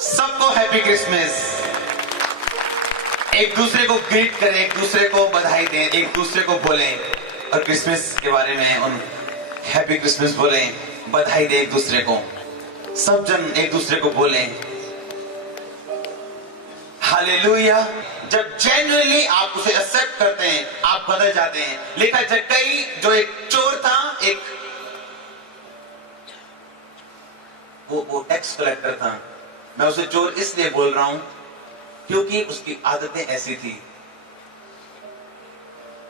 सबको happy Christmas. एक दूसरे को ग्रीट करें, एक दूसरे को बधाई दें, एक दूसरे को बोलें और क्रिसमस के बारे में उन हैप्पी क्रिसमस बोलें, बधाई दें एक दूसरे को। सब जन एक दूसरे को बोलें हालेलुया। जब जेन्युइनली आप उसे एक्सेप्ट करते हैं, आप बदल जाते हैं। लिखा जक्कई जो एक चोर था, एक वो टैक्स कलेक्टर था। मैं उसे चोर इसलिए बोल रहा हूं क्योंकि उसकी आदतें ऐसी थी।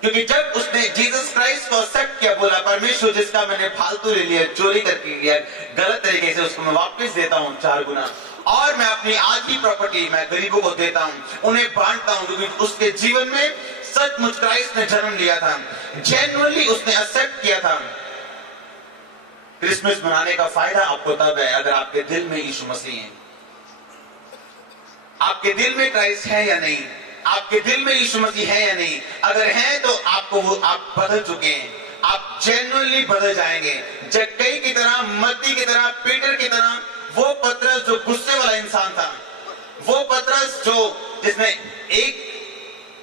क्योंकि जब उसने जीसस क्राइस्ट को एक्सेप्ट किया, बोला परमेश्वर जिसका मैंने फालतू ले लिया, चोरी करके लिया, गलत तरीके से, उसको मैं वापस देता हूं 4 गुना, और मैं अपनी आधी प्रॉपर्टी मैं गरीबों को देता हूं, उन्हें बांटता हूं। क्योंकि उसके जीवन में सचमुच क्राइस्ट ने जन्म लिया था, जेन्युइनली उसने एक्सेप्ट किया था। क्रिसमस मनाने का फायदा आपको तब है अगर आपके दिल में यीशु मसीह है। आपके दिल में क्राइस्ट है या नहीं, आपके दिल में यीशु मसीह है या नहीं। अगर है तो आप बदल चुके हैं, आप जेन्युइनली बदल जाएंगे। जक्कई की तरह, मत्ती की तरह, पीटर की तरह। वो पतरस जो गुस्से वाला इंसान था, वो पतरस जो जिसने एक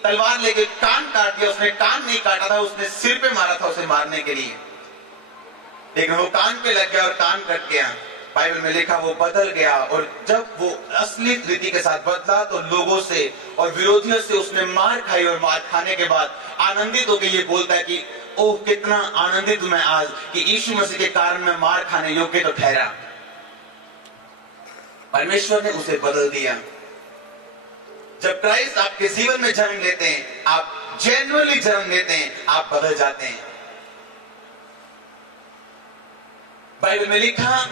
तलवार लेके कान काट दिया, उसने कान नहीं काटा था, उसने सिर पे मारा था उसे मारने के लिए, लेकिन वो कान पे लग गया और कान कट गया। बाइबल में लिखा वो बदल गया, और जब वो असली रीति के साथ बदला तो लोगों से और विरोधियों से उसने मार खाई, और मार खाने के बाद आनंदित होकर ये बोलता है कि ओह कितना आनंदित हूं मैं आज कि यीशु मसीह के कारण मैं मार खाने योग्य तो ठहरा। परमेश्वर ने उसे बदल दिया। जब क्राइस्ट आपके जीवन में जन्म लेते हैं, आप जेन्युइनली जन्म लेते हैं, आप बदल जाते हैं। बाइबल में लिखा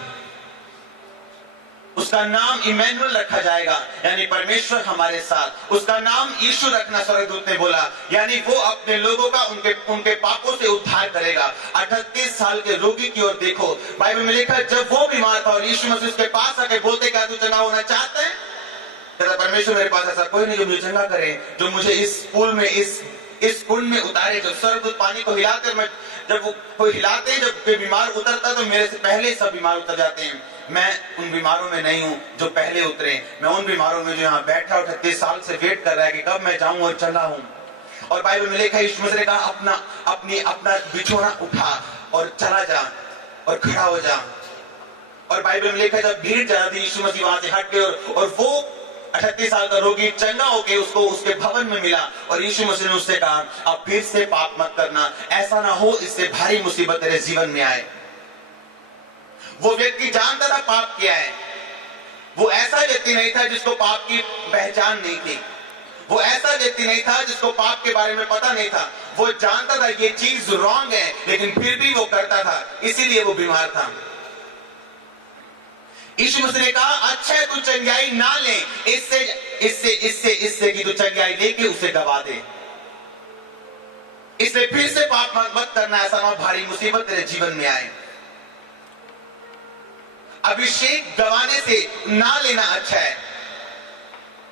उसका नाम इमैनुअल रखा जाएगा, यानी परमेश्वर हमारे साथ। उसका नाम यीशु रखना स्वर्गदूत ने बोला, यानी वो अपने लोगों का उनके पापों से उद्धार करेगा। 38 साल के रोगी की ओर देखो, बाइबल में लिखा जब वो बीमार था और यीशु मसीह उसके पास आके बोलते क्या तू चंगा होना चाहता है? कहता परमेश्वर मेरे पास ऐसा कोई नहीं जो मुझे चंगा करे, जो मुझे इस पूल में इस कुंड में उतारे। जो स्वर्गदूत पानी को हिलाते, मैं जब वो कोई हिलाते, जब कोई बीमार उतरता तो मेरे से पहले सब बीमार उतर जाते हैं। मैं उन बीमारों में नहीं हूं जो पहले उतरे, मैं उन बीमारों में जो यहाँ बैठा 38 साल से वेट कर रहा है कि कब मैं जाऊं और चला हूं। और बाइबल में लिखा यीशु मसीह ने कहा अपना बिछोना उठा और चला जा और खड़ा हो जा। और बाइबल में लिखा जब भीड़ ज्यादा थी, यीशु मसीह वहां से हट गए और वो 38 साल का रोगी चंगा होके उसको उसके भवन में मिला। और यीशु मसीह ने उससे कहा अब फिर से पाप मत करना, ऐसा ना हो इससे भारी मुसीबत तेरे जीवन में आए। वो व्यक्ति जानता था पाप क्या है। वो ऐसा व्यक्ति नहीं था जिसको पाप की पहचान नहीं थी। वो ऐसा व्यक्ति नहीं था जिसको पाप के बारे में पता नहीं था। वो जानता था ये चीज रॉन्ग है, लेकिन फिर भी वो करता था, इसीलिए वो बीमार था। यीशु मसीह ने कहा अच्छा है तू चंगाई ना ले, इससे कि तू चंगाई लेके उसे गवा दे, इसलिए फिर से पाप मत करना, ऐसा ना भारी मुसीबत तेरे जीवन में आए। अभिषेक गवाने से ना लेना अच्छा है,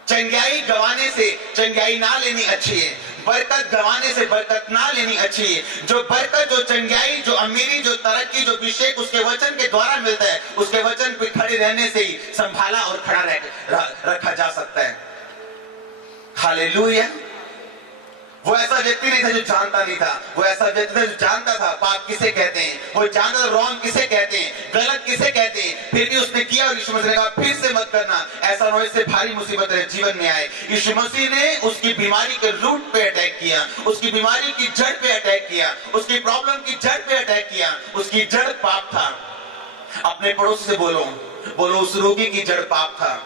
चंगाई गवाने से चंगाई ना लेनी अच्छी है, बरकत गवाने से बरकत ना लेनी अच्छी है। जो बरकत, जो चंगाई, जो अमीरी, जो तरक्की, जो अभिषेक उसके वचन के द्वारा मिलता है, उसके वचन पे खड़े रहने से ही संभाला और खड़ा रखा जा सकता है। हालेलुया। वो ऐसा व्यक्ति नहीं था जो जानता नहीं था, वो ऐसा व्यक्ति था जो जानता था पाप किसे कहते हैं, वो जानता था रॉन्ग किसे कहते हैं, गलत किसे कहते हैं, फिर भी उसने किया। और यीशु मसीह ने कहा फिर से मत करना, ऐसा ना हो इससे भारी मुसीबत तेरे जीवन में आए। यीशु मसीह ने उसकी बीमारी के रूट पे अटैक किया, उसकी बीमारी की जड़ पे अटैक किया, उसकी प्रॉब्लम की जड़ पे अटैक किया। उसकी जड़ पाप था। अपने पड़ोसी से बोलो उस रोगी की जड़ पाप था।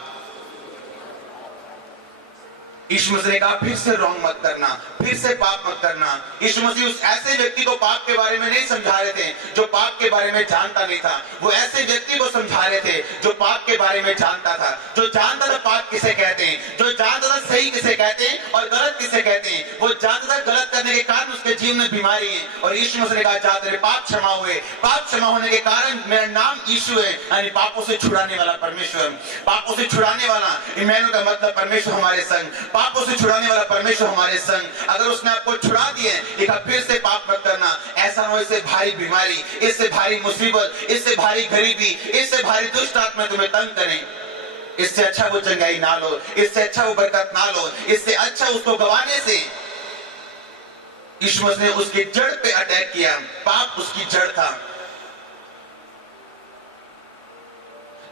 यीशु मसीह ने कहा फिर से रॉन्ग मत करना, फिर से पाप मत करना। यीशु मसीह उस ऐसे व्यक्ति को पाप के बारे में नहीं समझा रहे थे जो पाप के बारे में जानता नहीं था। वो ऐसे व्यक्ति को समझा रहे थे जो पाप के बारे में जानता था, जो जानता था पाप किसे कहते हैं, जो जानता था सही किसे कहते हैं और गलत किसे कहते हैं। वो जानता था गलत करने के कारण उसके जीवन में बीमारी है। और यीशु मसीह ने कहा जा तेरे पाप क्षमा हुए। पाप क्षमा होने के कारण मेरा नाम यीशु है, यानी पापों से छुड़ाने वाला परमेश्वर। पापों से छुड़ाने वाला, इमैनुअल का मतलब परमेश्वर हमारे संग, पापों से छुड़ाने वाला परमेश्वर हमारे संग। अगर उसने आपको छुड़ा दिए, लिखा फिर से पाप मत करना, ऐसा हो इससे भारी बीमारी, इससे भारी मुसीबत, इससे भारी गरीबी, इससे भारी दुष्ट आत्मा तुम्हें तंग करें। इससे अच्छा वो चंगाई ना लो, इससे अच्छा वो बरकत ना लो, इससे अच्छा उसको गवाने से। यीशु मसीह ने उसकी जड़ पे अटैक किया। पाप उसकी जड़ था।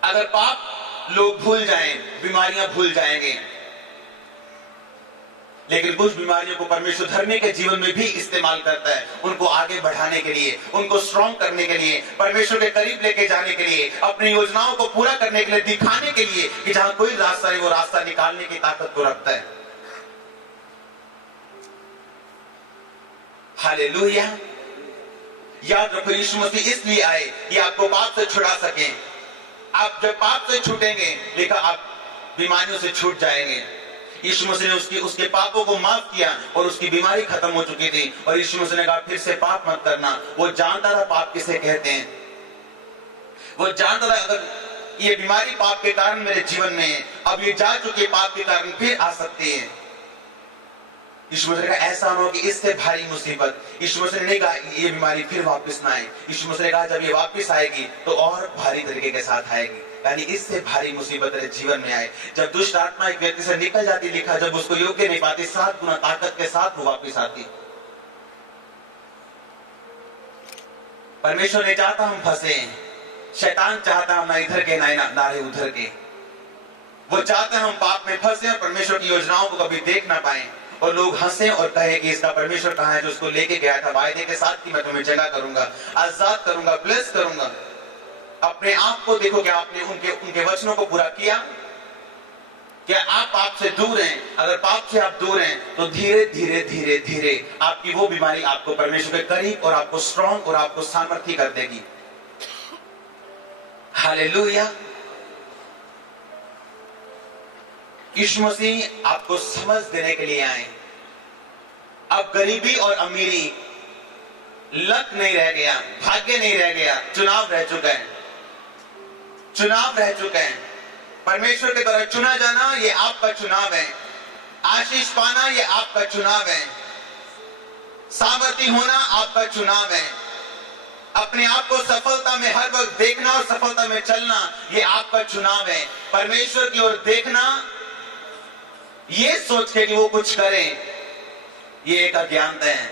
अगर पाप लोग भूल जाएं, बीमारियां भूल जाएंगे। लेकिन कुछ बीमारियों को परमेश्वर धर्मी के जीवन में भी इस्तेमाल करता है, उनको आगे बढ़ाने के लिए, उनको स्ट्रॉन्ग करने के लिए, परमेश्वर के करीब लेके जाने के लिए, अपनी योजनाओं को पूरा करने के लिए, दिखाने के लिए कि जहां कोई रास्ता है वो रास्ता निकालने की ताकत को रखता है। हालेलुया। याद रखो, यीशु मसीह इसलिए आए कि आपको पाप से छुड़ा सकें। आप जब पाप से छूटेंगे, देखा, आप बीमारियों से छूट जाएंगे। यीशु मसीह ने उसके पापों को माफ किया और उसकी बीमारी खत्म हो चुकी थी। और यीशु मसीह ने कहा फिर से पाप मत करना। वो जानता था पाप किसे कहते हैं। वो जानता था अगर ये बीमारी पाप के कारण मेरे जीवन में है, अब ये जा चुके पाप के कारण फिर आ सकती है। यीशु मसीह ने कहा ऐसा ना हो कि इससे भारी मुसीबत। यीशु मसीह ने नहीं कहा ये बीमारी फिर वापस ना आए। यीशु मसीह ने कहा जब ये वापस आएगी तो और भारी तरीके के साथ आएगी, यानी इससे भारी मुसीबत तेरे जीवन में आए। जब दुष्ट आत्मा एक व्यक्ति से निकल जाती, लिखा जब उसको योग्य नहीं पाती, 7 गुना ताकत के साथ वो वापस आती। परमेश्वर ने चाहता हम फंसे, शैतान चाहता हम ना इधर के ना रहे उधर के। वो चाहते हम पाप में फंसे और परमेश्वर की योजनाओं को कभी देख ना पाए और लोग हंसे और कहे कि इसका परमेश्वर कहां है जो उसको लेके गया था वायदे के साथ कि मैं तुम्हें जगह करूंगा, आजाद करूंगा, ब्लेस करूंगा। अपने आप को देखो, क्या आपने उनके वचनों को पूरा किया? क्या आप पाप से दूर हैं? अगर पाप से आप दूर हैं तो धीरे धीरे धीरे धीरे आपकी वो बीमारी आपको परमेश्वर के करीब और आपको स्ट्रॉन्ग और आपको सामर्थ्य कर देगी। हालेलुया। यीशु मसीह आपको समझ देने के लिए आए। अब गरीबी और अमीरी लक नहीं रह गया, भाग्य नहीं रह गया, चुनाव रह चुका है। चुनाव रह चुका है। परमेश्वर के द्वारा चुना जाना ये आपका चुनाव है। आशीष पाना ये आपका चुनाव है। सामर्थ्य होना आपका चुनाव है। अपने आप को सफलता में हर वक्त देखना और सफलता में चलना ये आपका चुनाव है। परमेश्वर की ओर देखना ये सोच के कि वो कुछ करें, ये एक अज्ञानता है।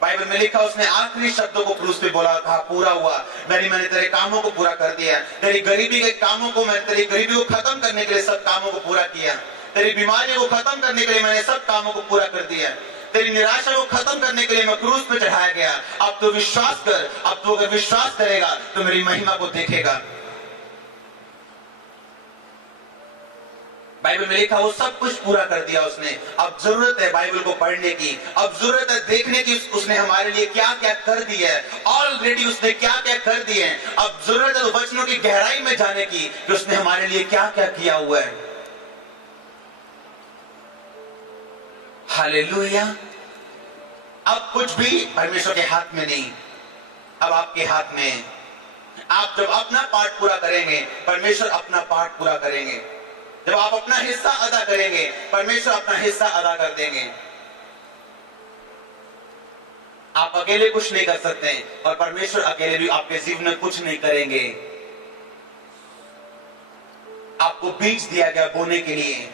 बाइबल में लिखा उसने आखिरी शब्दों को क्रूस पे बोला, कहा पूरा हुआ। मैंने तेरे कामों को पूरा कर दिया। तेरी गरीबी के कामों को, मैं तेरी गरीबी को खत्म करने के लिए सब कामों को पूरा किया। तेरी बीमारियों को खत्म करने के लिए मैंने सब कामों को पूरा कर दिया। तेरी निराशा को खत्म करने के लिए मैं क्रूस पे चढ़ाया गया। अब तो विश्वास कर। अब तो अगर विश्वास करेगा तो मेरी महिमा को देखेगा। बाइबल में लिखा वो सब कुछ पूरा कर दिया उसने। अब जरूरत है बाइबल को पढ़ने की, अब जरूरत है देखने की उसने हमारे लिए क्या क्या कर दिया है। ऑलरेडी उसने क्या क्या कर दिए हैं। अब जरूरत है तो वचनों की गहराई में जाने की कि उसने हमारे लिए क्या क्या किया हुआ है। हालेलुया। अब कुछ भी परमेश्वर के हाथ में नहीं, अब आपके हाथ में है। आप जब अपना पार्ट पूरा करेंगे, परमेश्वर अपना पार्ट पूरा करेंगे। जब आप अपना हिस्सा अदा करेंगे, परमेश्वर अपना हिस्सा अदा कर देंगे। आप अकेले कुछ नहीं कर सकते और परमेश्वर अकेले भी आपके जीवन में कुछ नहीं करेंगे। आपको बीज दिया गया बोने के लिए।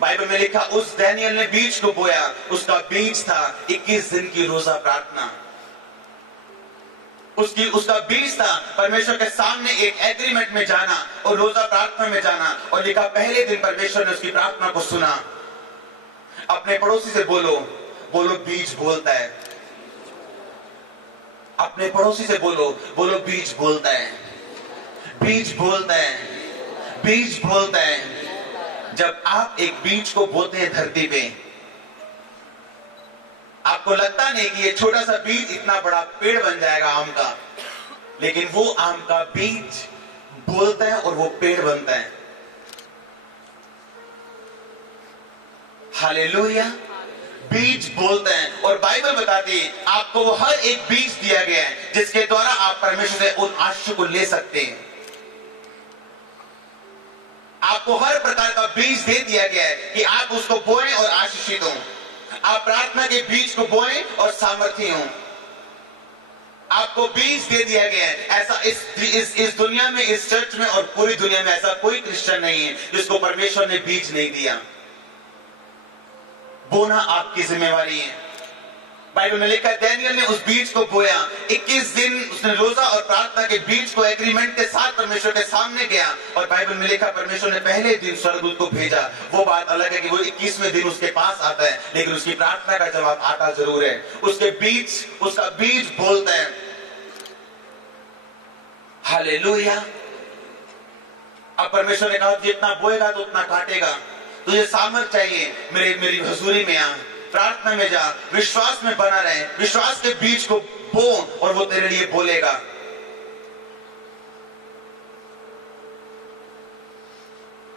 बाइबल में लिखा उस दानियल ने बीज को बोया। उसका बीज था 21 दिन की रोजा प्रार्थना। उसका बीज था परमेश्वर के सामने एक एग्रीमेंट में जाना और रोजा प्रार्थना में जाना। और लिखा पहले दिन परमेश्वर ने उसकी प्रार्थना को सुना। अपने पड़ोसी से बोलो बीज बोलता है। अपने पड़ोसी से बोलो बीज बोलता है, बीज बोलता है, बीज बोलता है। जब आप एक बीज को बोते हैं धरती पे, आपको लगता नहीं कि ये छोटा सा बीज इतना बड़ा पेड़ बन जाएगा आम का, लेकिन वो आम का बीज बोलता है और वो पेड़ बनता है। हालेलुया। बीज बोलते हैं और बाइबल बताती है आपको वो हर एक बीज दिया गया है जिसके द्वारा आप परमेश्वर से उन आशीष को ले सकते हैं। आपको हर प्रकार का बीज दे दिया गया है कि आप उसको बोएं और आशीषित हों। आप प्रार्थना के बीज को बोएं और सामर्थ्य हों। आपको बीज दे दिया गया है। ऐसा इस दुनिया में, इस चर्च में और पूरी दुनिया में ऐसा कोई क्रिश्चियन नहीं है जिसको परमेश्वर ने बीज नहीं दिया। बोना आपकी जिम्मेवारी है। बाइबल में लिखा है दानियल ने उस बीज को बोया। 21 दिन उसने रोजा और प्रार्थना के बीज को एग्रीमेंट के साथ परमेश्वर के सामने गया, और बाइबल में लिखा परमेश्वर ने पहले दिन स्वर्गदूत को भेजा। वो बात अलग है कि वो 21वें दिन उसके पास आता है, लेकिन उसकी प्रार्थना का जवाब आता जरूर है। उसका बीज बोलता है। हालेलुया। अब परमेश्वर ने कहा जितना बोएगा तो उतना काटेगा। तुझे सामर्थ चाहिए, मेरी हजूरी में आ, प्रार्थना में जा, विश्वास में बना रहे, विश्वास के बीज को बो और वो तेरे लिए बोलेगा।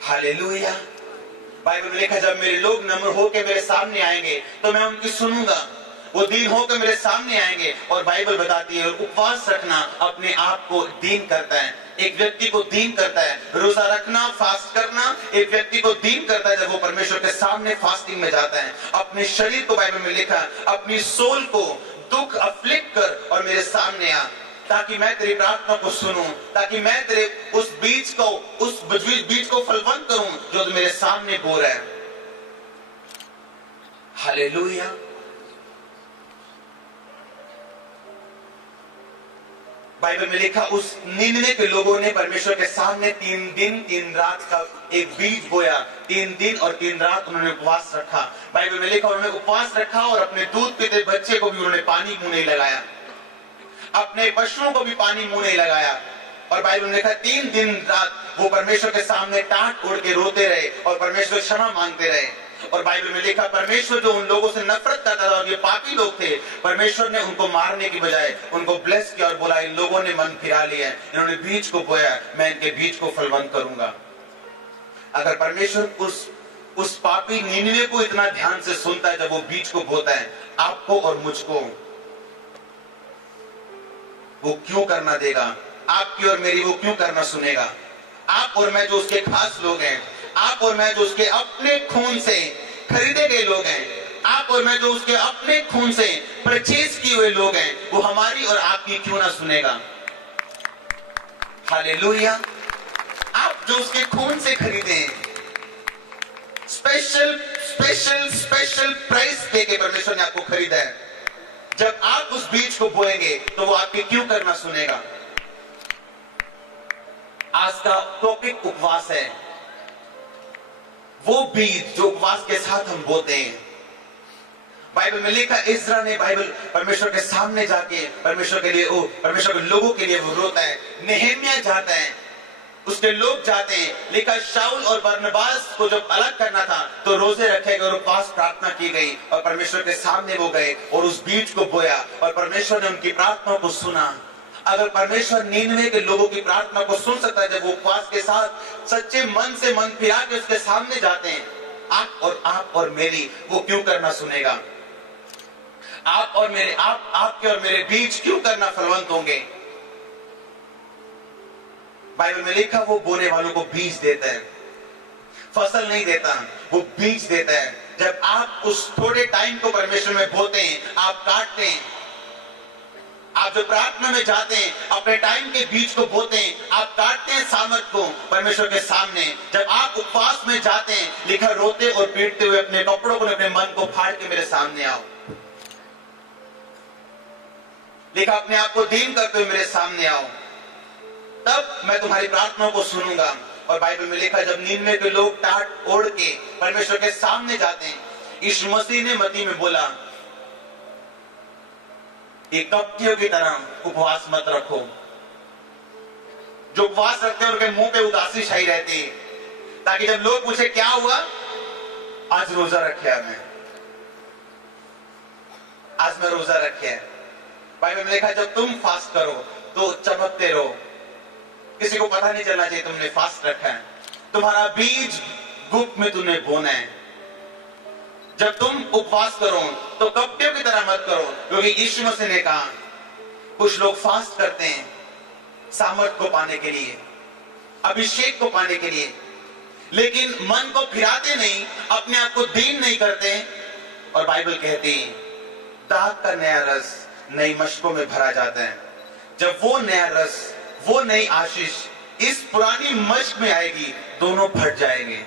हालेलुया। बाइबल में लिखा जब मेरे लोग नम्र होकर मेरे सामने आएंगे तो मैं उनकी सुनूंगा। वो दीन होकर मेरे सामने आएंगे। और बाइबल बताती है उपवास रखना अपने आप को दीन करता है, एक व्यक्ति को दीन करता है। रोजा रखना, फास्ट करना एक व्यक्ति को दीन करता है जब वो परमेश्वर के सामने फास्टिंग में जाता है। अपने शरीर को, बाइबल में लिखा, अपनी सोल को दुख अफ्लिक्ट कर और मेरे सामने आ, ताकि मैं तेरी प्रार्थना को सुनूं, ताकि मैं तेरे उस बीज को फलवंत करूं जो मेरे सामने बो रहा है। हालेलुया। बाइबल में लिखा उस निन्वे के लोगों ने परमेश्वर के सामने 3 दिन 3 रात का एक बीज बोया। 3 दिन और 3 रात उन्होंने उपवास रखा। बाइबल में लिखा उन्होंने उपवास रखा और अपने दूध पीते बच्चे को भी उन्होंने पानी मुंह नहीं लगाया, अपने पशुओं को भी पानी मुंह नहीं लगाया। और बाइबल में लिखा 3 दिन रात वो परमेश्वर के सामने टाट ओढ़ के रोते रहे और परमेश्वर क्षमा मांगते रहे। और बाइबल में लिखा परमेश्वर जो उन लोगों से नफरत करता था और ये पापी लोग थे, परमेश्वर ने उनको मारने की बजाय उनको ब्लेस किया और बोला इन लोगों ने मन फिरा लिया है, इन्होंने बीज को बोया, मैं इनके बीज को फलवंत करूंगा। अगर परमेश्वर उस पापी निन्वे को इतना ध्यान से सुनता है जब वो बीज को बोता है, आपको और मुझको वो क्यों करना देगा? आपकी और मेरी वो क्यों करना सुनेगा? आप और मैं जो उसके खास लोग हैं, आप और मैं जो उसके अपने खून से खरीदे गए लोग हैं, आप और मैं जो उसके अपने खून से परचेज किए हुए लोग हैं, वो हमारी और आपकी क्यों ना सुनेगा? हालेलुया। आप जो उसके खून से खरीदे हैं, स्पेशल प्राइस देके परमेश्वर ने आपको खरीदा है। जब आप उस बीज को बोएंगे तो वो आपकी क्यों करना सुनेगा? आज का टॉपिक उपवास है। वो बीज जो उपवास के साथ हम बोते हैं। बाइबल में लिखा इस्रा ने परमेश्वर के सामने जाके परमेश्वर के लोगों के लिए वो रोता है। नेहेमिया जाता है, उसके लोग जाते हैं। लिखा शाऊल और बरनबास को जब अलग करना था तो रोजे रखे गए और उपवास प्रार्थना की गई और परमेश्वर के सामने वो गए और उस बीज को बोया और परमेश्वर ने उनकी प्रार्थना को सुना। अगर परमेश्वर निन्वे के लोगों की प्रार्थना को सुन सकता है जब वो उपवास के साथ सच्चे मन से मन फिरा के उसके सामने जाते हैं, आप और मेरी वो क्यों करना सुनेगा? आपके और मेरे बीज क्यों करना फलवंत होंगे? बाइबल में लिखा वो बोने वालों को बीज देता है, फसल नहीं देता, वो बीज देता है। जब आप उस थोड़े टाइम को परमेश्वर में बोते हैं, आप काटते हैं, आप जो प्रार्थना में जाते हैं अपने टाइम के बीज को बोते हैं, आप काटते हैं सामर्थ को परमेश्वर के सामने। जब आप उपवास में जाते हैं, लिखा रोते और पीटते हुए अपने कपड़ों को, अपने मन को फाड़ के मेरे सामने आओ। लिखा अपने आप को दीन करते हुए मेरे सामने आओ, तब मैं तुम्हारी प्रार्थना को सुनूंगा। और बाइबल में लिखा जब निन्वे के लोग टाट ओढ़ के परमेश्वर के सामने जाते हैं, यीशु मसीह ने मत्ती में बोला एक कपटियों की तरह उपवास मत रखो। जो उपवास रखते हैं उनके मुंह पे उदासी छाई रहती है, ताकि जब लोग पूछे क्या हुआ, आज रोजा रखे मैं, आज मैं रोजा रखे। बाइबल में लिखा जब तुम फास्ट करो तो चमकते रहो, किसी को पता नहीं चलना चाहिए तुमने फास्ट रखा है। तुम्हारा बीज गुप्त में तुमने बोना है। जब तुम उपवास करो तो कपटियों की तरह मत करो, क्योंकि यीशु मसीह ने कहा कुछ लोग फास्ट करते हैं सामर्थ को पाने के लिए, अभिषेक को पाने के लिए, लेकिन मन को फिराते नहीं, अपने आप को दीन नहीं करते। और बाइबल कहती है दाग का नया रस नई मशकों में भरा जाता है। जब वो नया रस, वो नई आशीष इस पुरानी मश्क में आएगी, दोनों फट जाएंगे।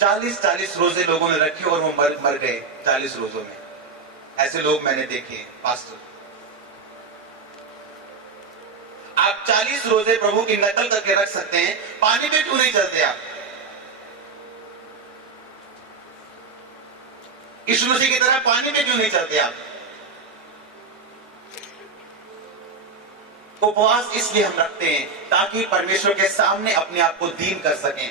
40-40 रोजे लोगों ने रखे और वो मर गए 40 रोजों में। ऐसे लोग मैंने देखे पास्टर। आप 40 रोजे प्रभु की नकल करके रख सकते हैं, पानी पे क्यों नहीं चलते आप? यीशु मसीह की तरह पानी पे क्यों नहीं चलते आप? उपवास इसलिए हम रखते हैं ताकि परमेश्वर के सामने अपने आप को दीन कर सकें,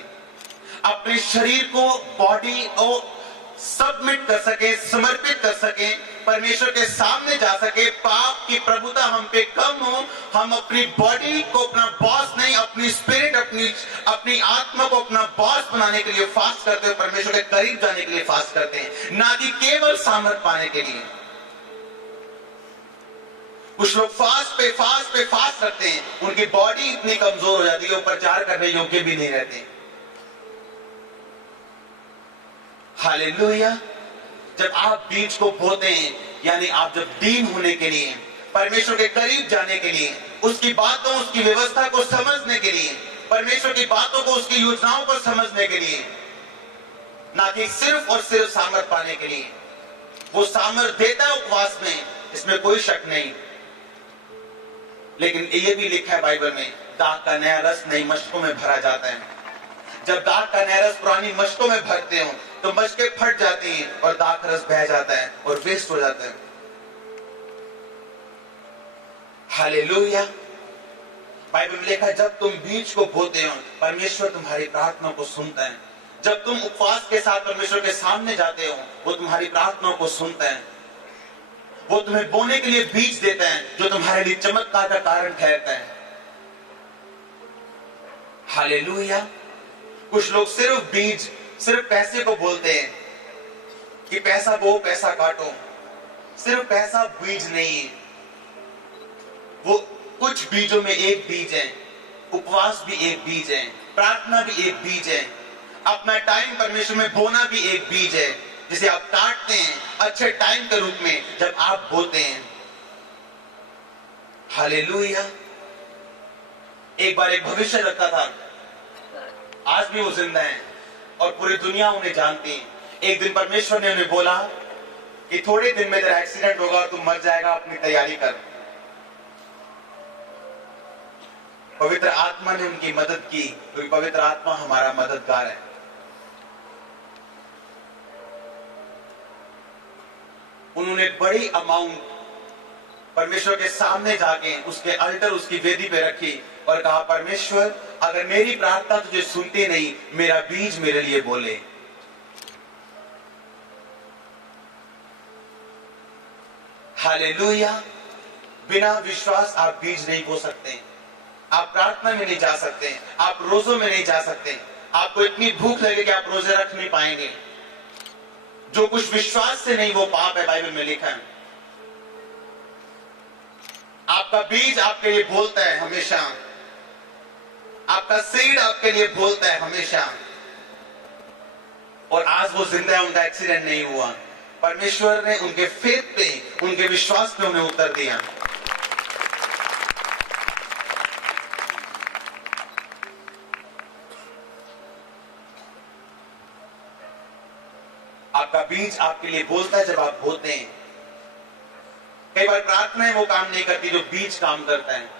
अपने शरीर को, बॉडी को सबमिट कर सके, समर्पित कर सके, परमेश्वर के सामने जा सके। पाप की प्रभुता हम पे कम हो, हम अपनी बॉडी को अपना बॉस नहीं, अपनी स्पिरिट, अपनी आत्मा को अपना बॉस बनाने के लिए फास्ट करते हैं, परमेश्वर के करीब जाने के लिए फास्ट करते हैं, ना कि केवल सामर्थ पाने के लिए। कुछ लोग फास्ट रखते हैं, उनकी बॉडी इतनी कमजोर हो जाती है, वो प्रचार करने योग्य भी नहीं रहते। हालेलुया। जब आप बीज को बोते हैं, यानी आप जब दीन होने के लिए, परमेश्वर के करीब जाने के लिए, उसकी बातों, उसकी व्यवस्था को समझने के लिए, परमेश्वर की बातों को, उसकी योजनाओं को समझने के लिए, ना कि सिर्फ और सिर्फ सामर्थ पाने के लिए। वो सामर्थ देता है उपवास में, इसमें कोई शक नहीं। लेकिन ये भी लिखा है बाइबल में, दाख का नया रस नई मशकों में भरा जाता है। जब दाख का नया रस पुरानी मशकों में भरते हो तो मशकें फट जाती हैं और दाख रस बह जाता है और वेस्ट हो जाता है। हालेलुया। बाइबल में लिखा है, जब तुम बीज को बोते हो, परमेश्वर तुम्हारी प्रार्थना को सुनता है। जब तुम उपवास के साथ परमेश्वर के सामने जाते हो, वो तुम्हारी प्रार्थना को सुनता है। वो तुम्हें बोने के लिए बीज देता है, जो तुम्हारे लिए चमत्कार का कारण ठहरता है। हालेलुया। कुछ लोग सिर्फ पैसे को बोलते हैं कि पैसा बो, पैसा काटो। सिर्फ पैसा बीज नहीं है, वो कुछ बीजों में एक बीज है। उपवास भी एक बीज है, प्रार्थना भी एक बीज है, अपना टाइम परमेश्वर में बोना भी एक बीज है, जिसे आप काटते हैं अच्छे टाइम के रूप में जब आप बोते हैं। हालेलुया। एक बार एक भविष्य रखा था, आज भी वो जिंदा है और पूरी दुनिया उन्हें जानती है। एक दिन परमेश्वर ने उन्हें बोला कि थोड़े दिन में तेरा एक्सीडेंट होगा, तू मर जाएगा, अपनी तैयारी कर। पवित्र आत्मा ने उनकी मदद की, क्योंकि पवित्र आत्मा हमारा मददगार है। उन्होंने बड़ी अमाउंट परमेश्वर के सामने जाके उसके अल्टर, उसकी वेदी पे रखी और कहा, परमेश्वर अगर मेरी प्रार्थना तुझे सुनती नहीं, मेरा बीज मेरे लिए बोले। हालेलुया। बिना विश्वास आप बीज नहीं बो सकते, आप प्रार्थना में नहीं जा सकते, आप रोजों में नहीं जा सकते। आपको इतनी भूख लगे कि आप रोजे रख नहीं पाएंगे। जो कुछ विश्वास से नहीं वो पाप है, बाइबल में लिखा है। आपका बीज आपके लिए बोलता है हमेशा, आपका सीड आपके लिए बोलता है हमेशा। और आज वो जिंदा है, उनका एक्सीडेंट नहीं हुआ। परमेश्वर ने उनके फेथ पे, उनके विश्वास पे उन्हें उत्तर दिया। आपका बीज आपके लिए बोलता है जब आप बोते हैं। कई बार प्रार्थनाएं वो काम नहीं करती जो बीज काम करता है।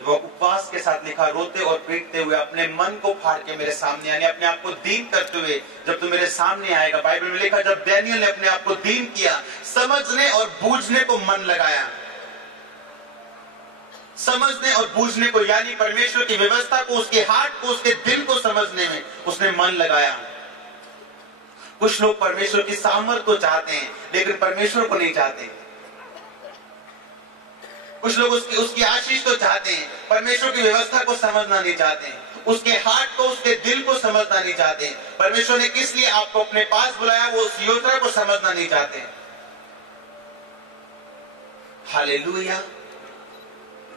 जब वो उपवास के साथ लिखा, रोते और पीटते हुए अपने मन को फाड़ के मेरे सामने, यानी अपने आप को दीन करते हुए जब तू मेरे सामने आएगा। बाइबल में लिखा, जब डैनियल ने अपने आप को दीन किया, समझने और बूझने को मन लगाया। समझने और बूझने को, यानी परमेश्वर की व्यवस्था को, उसके हार्ट को, उसके दिल को समझने में उसने मन लगाया। कुछ लोग परमेश्वर की सामर्थ को चाहते हैं लेकिन परमेश्वर को नहीं चाहते। कुछ लोग उसकी आशीष को चाहते हैं, परमेश्वर की व्यवस्था को समझना नहीं चाहते, उसके हार्ट को, उसके दिल को समझना नहीं चाहते। परमेश्वर ने किस लिए आपको अपने पास बुलाया, वो उस योजना को समझना नहीं चाहते। हालेलुया।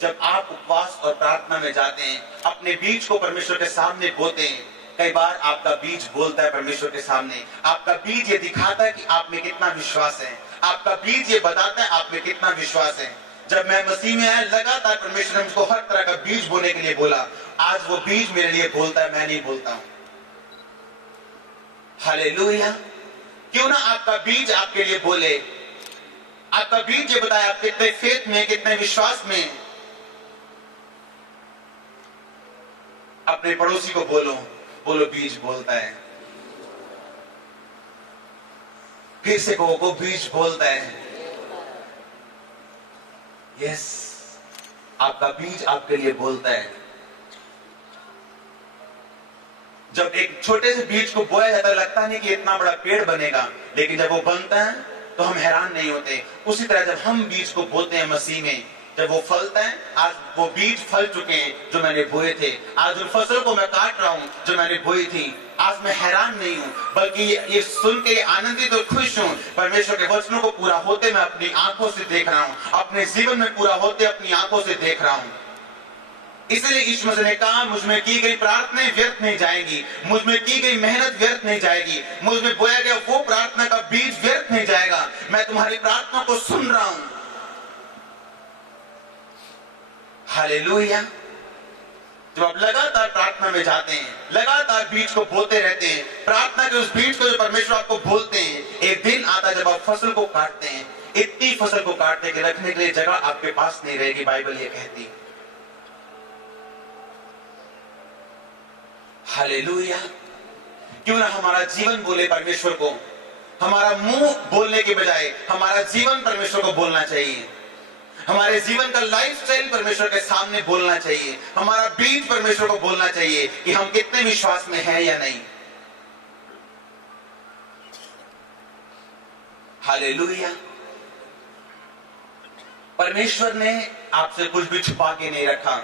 जब आप उपवास और प्रार्थना में जाते हैं, अपने बीज को परमेश्वर के सामने बोते हैं, कई बार आपका बीज बोलता है परमेश्वर के सामने। आपका बीज ये दिखाता है कि आप में कितना विश्वास है, आपका बीज ये बताता है आप में कितना विश्वास है। जब मैं मसीह में आया, लगातार परमेश्वर ने मुझको हर तरह का बीज बोने के लिए बोला। आज वो बीज मेरे लिए बोलता है, मैं नहीं बोलता हूं। हालेलुया। क्यों ना आपका बीज आपके लिए बोले। आपका बीज ये बताए आप कितने फेथ में, कितने विश्वास में। अपने पड़ोसी को बोलो, बोलो बीज बोलता है। फिर से कहो, वो बीज बोलता है। यस, आपका बीज आपके लिए बोलता है। जब एक छोटे से बीज को बोया जाता है, लगता नहीं कि इतना बड़ा पेड़ बनेगा, लेकिन जब वो बनता है तो हम हैरान नहीं होते। उसी तरह जब हम बीज को बोते हैं मसीह में, जब वो फलता है, आज वो बीज फल चुके हैं जो मैंने बोए थे। आज उन फसल को मैं काट रहा हूं जो मैंने बोई थी। आज मैं हैरान नहीं हूं, बल्कि ये सुन के आनंदित और खुश हूं। परमेश्वर के वचनों को पूरा होते मैं अपनी आंखों से देख रहा हूं, अपने जीवन में पूरा होते अपनी आंखों से देख रहा हूं। इसलिए यीशु मसीह ने कहा, मुझ में की गई प्रार्थनाएं व्यर्थ नहीं जाएगी, मुझ में की गई मेहनत व्यर्थ नहीं जाएगी, मुझ में बोया गया वो प्रार्थना का बीज व्यर्थ नहीं जाएगा। मैं तुम्हारी प्रार्थना को सुन रहा हूं। हालेलुया। जब आप लगातार प्रार्थना में जाते हैं, लगातार बीज को बोते रहते हैं, प्रार्थना के उस बीज को जो परमेश्वर आपको बोलते हैं, एक दिन आता जब आप फसल को काटते हैं। इतनी फसल को काटने के रखने के लिए जगह आपके पास नहीं रहेगी, बाइबल ये कहती है। हालेलुया। क्यों ना हमारा जीवन बोले परमेश्वर को। हमारा मुंह बोलने के बजाय हमारा जीवन परमेश्वर को बोलना चाहिए। हमारे जीवन का लाइफस्टाइल परमेश्वर के सामने बोलना चाहिए। हमारा बीज परमेश्वर को बोलना चाहिए कि हम कितने विश्वास में हैं या नहीं। हालेलुया। परमेश्वर ने आपसे कुछ भी छुपा के नहीं रखा।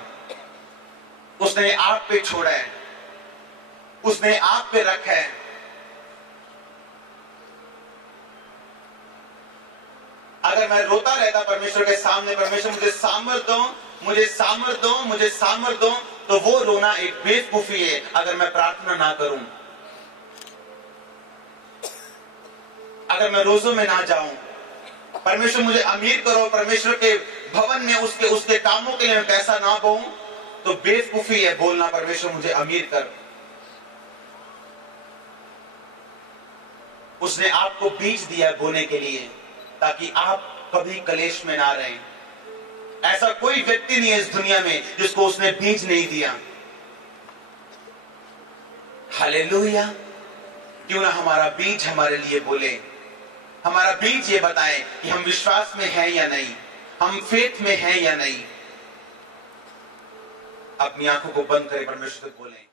उसने आप पे छोड़ा है, उसने आप पे रखा है। अगर मैं रोता रहता परमेश्वर के सामने, परमेश्वर मुझे सामर्थ दो, मुझे सामर्थ दो, मुझे सामर्थ दो, तो वो रोना एक बेवकूफी है। अगर मैं प्रार्थना ना करूं, अगर मैं रोजों में ना जाऊं, परमेश्वर मुझे अमीर करो, परमेश्वर के भवन में उसके कामों के लिए मैं पैसा ना पाऊं, तो बेवकूफी है बोलना परमेश्वर मुझे अमीर कर। उसने आपको बीज दिया बोने के लिए, ताकि आप कभी कलेश में ना रहें। ऐसा कोई व्यक्ति नहीं है इस दुनिया में जिसको उसने बीज नहीं दिया। हालेलुया। क्यों ना हमारा बीज हमारे लिए बोले, हमारा बीज ये बताए कि हम विश्वास में हैं या नहीं, हम फेथ में हैं या नहीं। अपनी आंखों को बंद करें, परमेश्वर से बोलें।